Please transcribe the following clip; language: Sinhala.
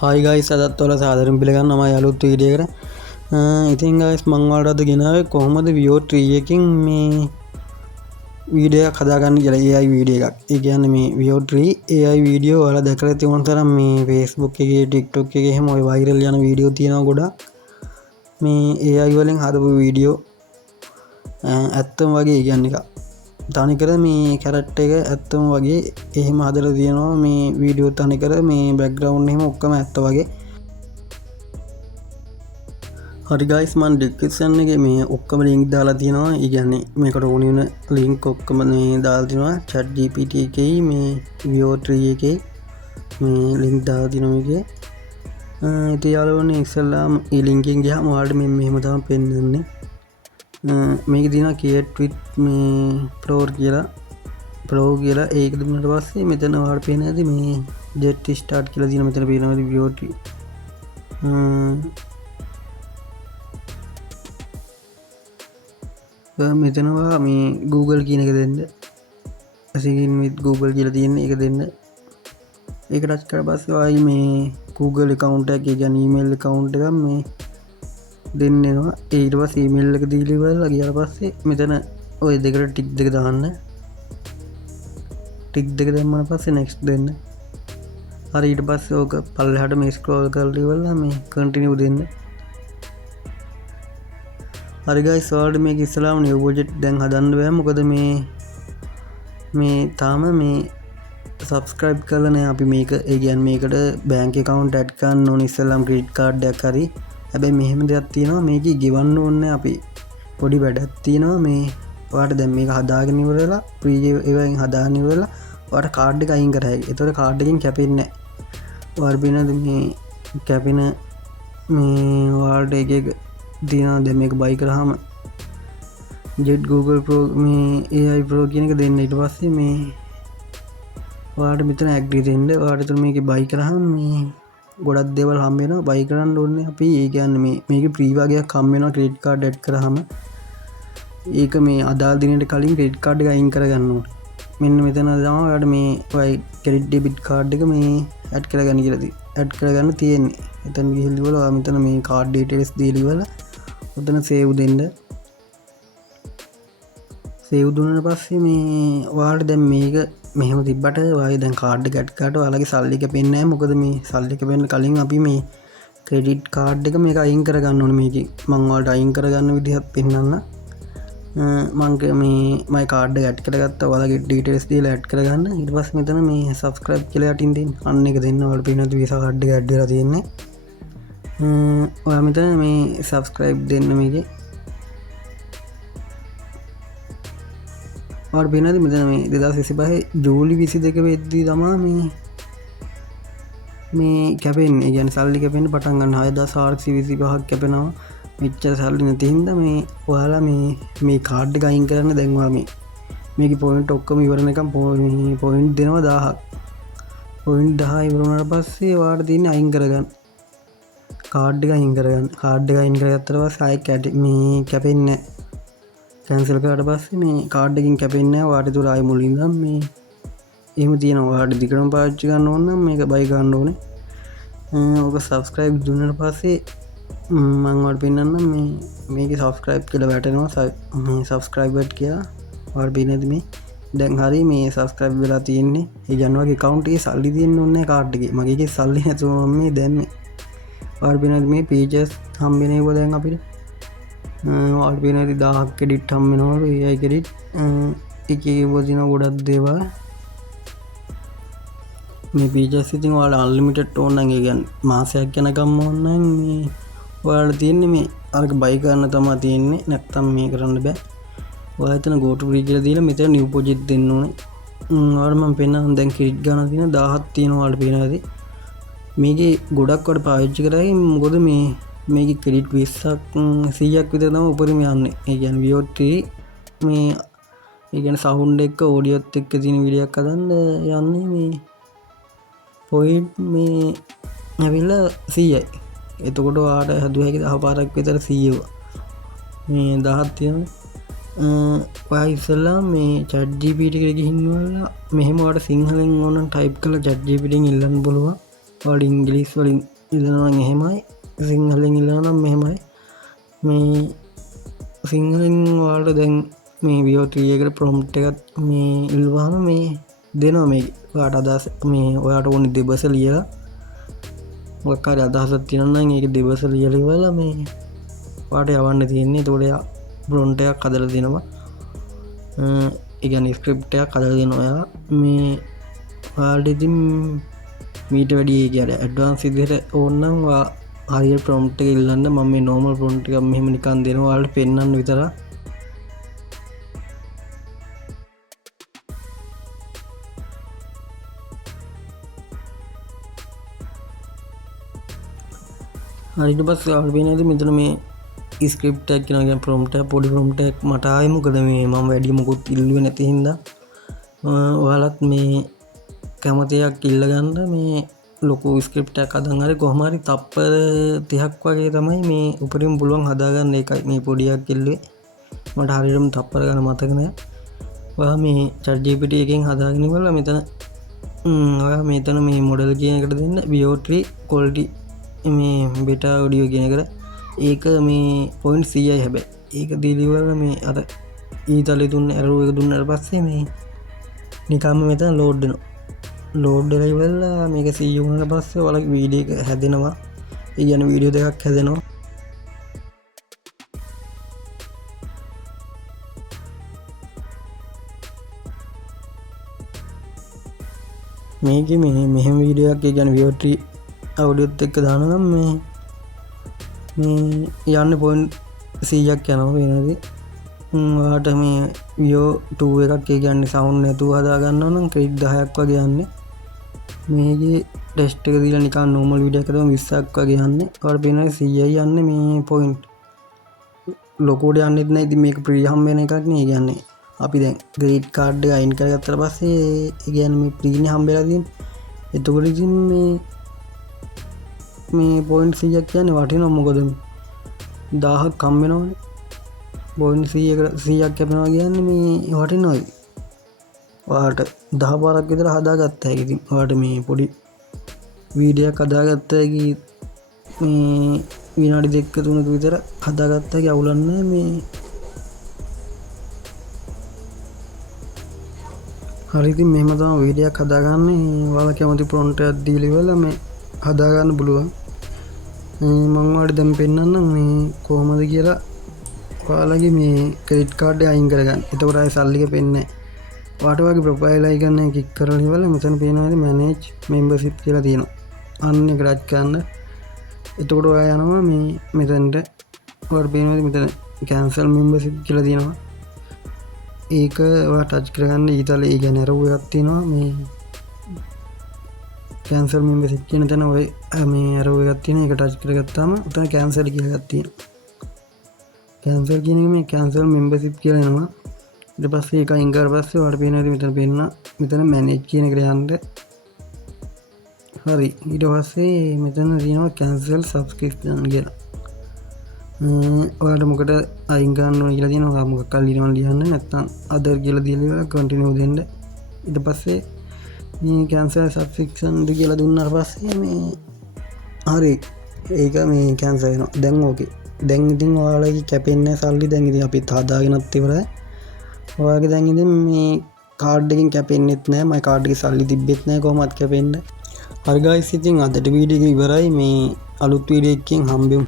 හයි ගයිස් අදත් ඔයාලා සාදරයෙන් පිළිගන්නවා මම අලුත් වීඩියෝ එකට. ඉතින් ගයිස් මම ඔයාලට අද ගෙනාවේ කොහොමද VO3 එකකින් මේ වීඩියෝ එකක් හදාගන්න කියලා AI වීඩියෝ එකක්. ඒ කියන්නේ මේ VO3 AI වීඩියෝ ඔයාලා දැකලා තියෙන තරම් මේ Facebook එකේ TikTok එකේ එහෙම ඔය වෛරල් යන වීඩියෝ තියෙනවා ගොඩක්. මේ AI වලින් හදපු වීඩියෝ ඇත්තම වගේ කියන්නේ එක. තනිකර මේ කැරක්ටර් එක ඇත්තම වගේ එහෙම හදලා තියෙනවා මේ වීඩියෝ තනිකර මේ බෑග්ග්‍රවුන්ඩ් එහෙම ඔක්කොම ඇත්ත වගේ. හරි ගයිස් මම ඩිස්ක්‍රිප්ෂන් එකේ මේ ඔක්කොම ලින්ක් දාලා තියෙනවා. ඒ කියන්නේ මේකට ඕන වෙන ලින්ක් ඔක්කොම මේ දාලා තියෙනවා. ChatGPT එකේ මේ VO3 එකේ මේ ලින්ක් දාලා තියෙනවා මේකේ. ඉතින් යාළුවනේ ඉස්සෙල්ලාම මේ ලින්ක් එකෙන් ගියාම ඔයාලට මෙහෙම තමයි පෙන්නන්නේ. මේක දිනා create with මේ pro කියලා ඒක දුන්නාට පස්සේ මෙතන ඔයාලට පේන ඇති මේ get start කියලා දින මෙතන පේනවා VO3 මෙතනවා මේ Google කියන එක දෙන්න sign with Google කියලා තියෙන්නේ ඒක දෙන්න ඒක ටච් කරලා පස්සේ ආයි මේ Google account එක කියන්නේ email account එක මේ දෙන්නවා ඊට පස්සේ ඊමේල් එක දීලා ඉවරලා ගියාට පස්සේ මෙතන ওই දෙකට ටික් දෙක දාන්න ටික් දෙක දැම්මම පස්සේ next දෙන්න හරි ඊට පස්සේ ඕක පල්ලෙහාට මේ ස්ක්‍රෝල් කරලා ඉවරලා මේ continue දෙන්න හරි guys ඔයාලට මේක ඉස්සලාම new project දැන් හදන්න බෑ මොකද මේ තාම මේ subscribe කරලා නෑ අපි මේක ඒ කියන්නේ මේකට bank account add කරන්න ඕන ඉස්සලාම credit card එකක් හරි හැබැයි මෙහෙම දෙයක් තියෙනවා මේකේ ගෙවන්න ඕනේ අපි පොඩි වැඩක් තියෙනවා මේ ඔයාලට දැන් මේක හදාගෙන ඉවරලා ප්‍රී එකෙන් හදාගෙන ඉවරලා ඔයාලට කාඩ් එක අයින් කරා. ඒතකොට කාඩ් එකෙන් කැපෙන්නේ නැහැ. ඔයාලා බිනද මේ කැපෙන මේ ඔයාලට එක දිනා දැන් මේක බයි කරාම Jet Google Pro මේ AI Pro කියන එක දෙන්න ඊට පස්සේ මේ ඔයාලට මෙතන agree දෙන්න ඔයාලට මේක බයි කරාම මේ ගොඩක් දේවල් හම්බ වෙනවා බයි කරන්න ඕනේ අපි ඒ කියන්නේ මේකේ ප්‍රී වගේක් හම්බ වෙනවා ක්‍රෙඩිට් කාඩ් ඇඩ් කරාම ඒක මේ අදාළ දිනේට කලින් ක්‍රෙඩිට් කාඩ් එක අයින් කරගන්න ඕනේ මෙන්න මෙතන තමයි ඔයාලට මේ ඔය ක්‍රෙඩිට් ඩෙබිට් කාඩ් එක මේ ඇඩ් කරගන්න කියලා ඇඩ් කරගන්න තියෙන්නේ එතන ගිහිල්ලා ඉවල ඔයා මෙතන මේ කාඩ් ඩීටේල්ස් දීලා ඉවල ඔතන සේව් දෙන්න සේව් දුන්නාට පස්සේ මේ ඔයාලට දැන් මේක මෙහෙම තිබ්බට ඔයාගේ දැන් කාඩ් එක ඇඩ් කරාට ඔයාලගේ සල්ලි කැපෙන්නේ නැහැ මොකද මේ සල්ලි කැපෙන්න කලින් අපි මේ ක්‍රෙඩිට් කාඩ් එක මේක අයින් කරගන්න ඕනේ මේකේ මම ඔයාලට අයින් කරගන්න විදිහත් පෙන්නන්න මම මේ කාඩ් එක ඇඩ් කරගත්තා ඔයාලගේ ඩීටේල්ස් දීලා ඇඩ් කරගන්න ඊට පස්සේ මෙතන මේ subscribe කියලා යටින් දෙන්න අන්න එක දෙන්න ඔයාලට පේනවා Visa කාඩ් එක ඇඩ් වෙලා තියෙන්නේ ඔයා මෙතන මේ subscribe දෙන්න මේකේ ඔයාලට පේනවාද මෙතන මේ 2025 ජූලි 22 වෙද්දී තමයි මේ කැපෙන්නේ. ඒ කියන්නේ සල්ලි කැපෙන්න පටන් ගන්න 6425ක් කැපෙනවා. මෙච්චර සල්ලි නැති හින්දා මේ ඔයාලා මේ කාඩ් එක අයින් කරන්න දැන් ඔයා මේකේ පොයින්ට් ඔක්කොම ඉවරනකම් පොයින්ට් දෙනවා 1000ක්. පොයින්ට් 10 ඉවර වුණාට පස්සේ ඔයාලට තියෙන්නේ අයින් කරගන්න. කාඩ් එක අයින් කරගන්න. කාඩ් එක අයින් කරගත්තට පස්සේ ආයෙ මේ කැපෙන්නේ නැහැ. කැන්සල් කරාට පස්සේ මේ කාඩ් එකකින් කැපෙන්නේ නැහැ. ඔයාලට ඒක ආයෙ මුලින් ඉඳන් මේ එහෙම තියෙනවා. ඔයාලට දිගටම පාවිච්චි කරන්න ඕන නම් මේක බයි ගන්න ඕනේ. ඔක subscribe දුන්නාට පස්සේ මම ඔයාලට පෙන්නන්නම් මේකේ subscribe කියලා වැටෙනවා. මේ subscribed කියලා ඔයාලට පේනද මේ දැන් හරි මේ subscribe වෙලා තියෙන්නේ. ඒ ජනවාගේ account එකේ සල්ලි තියෙන්න ඕනේ කාඩ් එකේ. මගේ එකේ සල්ලි නැතුව මම මේ දැන් ඔයාලට පේනද මේ pages හම්බෙන ඒවා දැන් අපිට ඔයාලට පේනවා 1000ක් ක්‍රෙඩිට් හම්බ වෙනවා AI ක්‍රෙඩිට් එකේ වදින ගොඩක් දේවල් මේ pages ඉතින් ඔයාලා unlimited ඕන නම් ඒ කියන්නේ මාසයක් යනකම් ඕන නම් මේ ඔයාලට තියෙන්නේ මේ අරක බයි කරන්න තමයි තියෙන්නේ නැත්තම් මේ කරන්න බෑ ඔයා එතන go to free කියලා දීලා මෙතන new project දෙන්න ඕනේ ඔයාලට මම පෙන්නන දැන් ක්‍රෙඩිට් ගන්න තියෙන 1000ක් තියෙනවා ඔයාලට පේනවාද මේකේ ගොඩක් වට පාවිච්චි කරායි මොකද මේකේ ක්‍රෙඩිට් 20ක් 100ක් විතර තමයි උපරිම යන්නේ. ඒ කියන්නේ VO3 මේ ඒ කියන්නේ සවුන්ඩ් එක ඔඩියෝත් එක්ක තියෙන වීඩියෝ එකක් හදන්න යන්නේ මේ පොයින්ට් මේ ඇවිල්ලා 100යි. එතකොට ඔයාලට හදුව හැකි 10 පාරක් විතර 100ව. මේ 10ක් තියෙනවා. ඔයා ඉස්සෙල්ලා මේ ChatGPT එකට ගිහින් වල මෙහෙම ඔයාලට සිංහලෙන් ඕන ටයිප් කරලා ChatGPT එකෙන් ඉල්ලන්න බලුවා. වල ඉංග්‍රීස් වලින් ඉල්ලනවා එහෙමයි සිංහලෙන් ඉල්ලනවා නම් මෙහෙමයි මේ සිංහලෙන් වලට දැන් මේ VO3 එකට ප්‍රොම්ප්ට් එකත් මේ ඉල්ලුවාම මේ දෙනවා මේ ඔයාට අදහස් මේ ඔයාට ඕනි දෙබස ලියලා මොකක් හරි අදහසක් තියෙනවා නම් ඒක දෙබස ලියලා ඉවරලා මේ ඔයාට යවන්න තියෙන්නේ එතකොට එයා ප්‍රොම්ප්ට් එකක් හදලා දෙනවා ඒ කියන්නේ ස්ක්‍රිප්ට් එකක් හදලා දෙනවා ඔයා මේ ඔයාලට ඉතින් මීට වැඩි ඒ කියන්නේ ඇඩ්වාන්ස් විදිහට ඕන නම් ඔයා හරියට ප්‍රොම්ප්ට් එක ඉල්ලන්න මම මේ නෝමල් ප්‍රොම්ප්ට් එකක් මෙහෙම නිකන් දෙනවා ඔයාලට පෙන්නන්න විතරයි හරිට පස්සේ ඔයාලට පේනවාද මෙතන මේ ස්ක්‍රිප්ට් එකක් කියනවා කියන්නේ ප්‍රොම්ප්ට් එක පොඩි ප්‍රොම්ප්ට් එකක් මට ආයේ මොකද මේ මම වැඩි මොකුත් ඉල්ලුවේ නැති හින්දා ඔයාලත් මේ කැමතියක් ඉල්ල ගන්න මේ ලොකු ස්ක්‍රිප්ට් එකක් හදන් හරි කොහොම හරි තප්පර 30ක් වගේ තමයි මේ උපරිම පුළුවන් හදාගන්න එකයි මේ පොඩියක් ඉල්ලුවේ මට හරියටම තප්පර ගන්න මතක නෑ ඔයා මේ chat gpt එකෙන් හදාගෙන ඉවරලා මෙතන ඔයා මෙතන මේ මොඩල් කියන එකට දෙන්න VO3 quality මේ බෙටා ඔඩියෝ කියන එකට ඒක මේ 0.100යි හැබැයි ඒක දීලා ඉවරලා මේ අර ඊතලේ දුන්න ඇරෝ එක දුන්නාට පස්සේ මේ නිකම්ම මෙතන ලෝඩ් වෙනවා ලෝඩ් වෙලා ඉවරලා මේක සීය වුණාට පස්සේ ඔයාලගේ වීඩියෝ එක හැදෙනවා ඒ කියන්නේ වීඩියෝ දෙකක් හැදෙනවා මේකේ මෙහෙම වීඩියෝ එකක් ඒ කියන්නේ VO3 අවුඩියෝත් එක්ක දානවා නම් මේ යන්නේ 0.100ක් යනවා වෙනදී ඔයාලට මේ VO2 එකක් ඒ කියන්නේ සවුන්ඩ් නැතුව හදා ගන්නවා නම් ක්‍රෙඩිට් 10ක් වගේ යන්නේ මේකේ ටෙස්ට් එක දීලා නිකන් නෝමල් වීඩියෝ එකක තමයි 20ක් වගේ යන්නේ ඔයාලට පේනවා 100යි යන්නේ මේ පොයින්ට් ලොකෝට යන්නෙත් නැහැ ඉතින් මේක ප්‍රී හම් වෙන එකක් නේ ඒ කියන්නේ අපි දැන් ක්‍රෙඩිට් කාඩ් එක අයින් කරගත්තට පස්සේ ඒ කියන්නේ මේ ප්‍රීනේ හම්බෙලා තියෙන්නේ එතකොට ඉතින් මේ 0.100ක් කියන්නේ වටිනවා මොකද 1000ක් කම් වෙනවනේ 0.100ක් කැපෙනවා කියන්නේ මේ වටිනවයි ඔයාලට 10 පාරක් විතර හදාගත්ත හැකි ඉතින් ඔයාලට මේ පොඩි වීඩියෝ එකක් හදාගත්ත හැකි මේ විනාඩි 2-3ක විතර හදාගත්ත හැකි අවුලක් නැහැ මේ හරි ඉතින් මෙහෙම තමයි වීඩියෝ එකක් හදාගන්නේ ඔයාලා කැමති ප්‍රොම්ප්ට් එකක් දීලා ඉවරලා මේ හදාගන්න පුළුවන් මම ඔයාලට දැන් පෙන්නන්නම් මේ කොහොමද කියලා ඔයාලගේ මේ ක්‍රෙඩිට් කාඩ් එක අයින් කරගන්න. එතකොට ආයේ සල්ලි එක පෙන්නේ නැහැ. ඔයාට වගේ ප්‍රොෆයිල් අයිකන් එක ක්ලික් කරලා ඉවරලා මෙතන පේනවාද මැනේජ් මෙම්බර්ෂිප් කියලා තියෙනවා. අන්න එක ටච් කරන්න. එතකොට ඔයා යනවා මේ මෙතනට ඔයාට පේනවාද මෙතන කැන්සල් මෙම්බර්ෂිප් කියලා තියෙනවා. ඒක ඔයා ටච් කරගන්න ඊතලේ ඒ කියන්නේ අරව එකක් තියෙනවා මේ කැන්සල් මෙම්බර්ෂිප් කියන තැන ඔය මේ අරව එකක් තියෙන එක ටච් කරගත්තාම උතන කැන්සල් කියලා එකක් තියෙනවා. කැන්සල් කියන එක මේ කැන්සල් මෙම්බර්ෂිප් කියලා එනවා. ඊට පස්සේ ඒක අයින් කරලා පස්සේ ඔයාලට පේනවා මෙතන පේන්න මෙතන මැනේජ් කියන එකට යන්න. හරි ඊට පස්සේ මෙතන තියෙනවා කැන්සල් සබ්ස්ක්‍රිප්ෂන් කියලා. ඔයාලට මොකට අයින් කරන්න ඕන කියලා තියෙනවා. මොකක් හරි ලියන්න නැත්නම් අදර් කියලා දීලා කන්ටිනියු දෙන්න. ඊට පස්සේ මේ කැන්සල් සබ්ස්ක්‍රිප්ෂන් කියලා දුන්නාට පස්සේ මේ හරි ඒක මේ කැන්සල් වෙනවා. දැන් ඕකේ. දැන් ඉතින් ඔයාලගේ කැපෙන්නේ සල්ලි දැන් ඉතින් අපිත් හදාගෙනත් ඉවරයි. ඔයාගේ දැන් ඉතින් මේ කාඩ් එකෙන් කැපෙන්නෙත් නැහැ. මගේ කාඩ් එකේ සල්ලි තිබ්බෙත් නැහැ කොහොමවත් කැපෙන්න. හරි ගයිස් ඉතින් අදට වීඩියෝ එක ඉවරයි. මේ අලුත් වීඩියෝ එකකින් හම්බෙමු.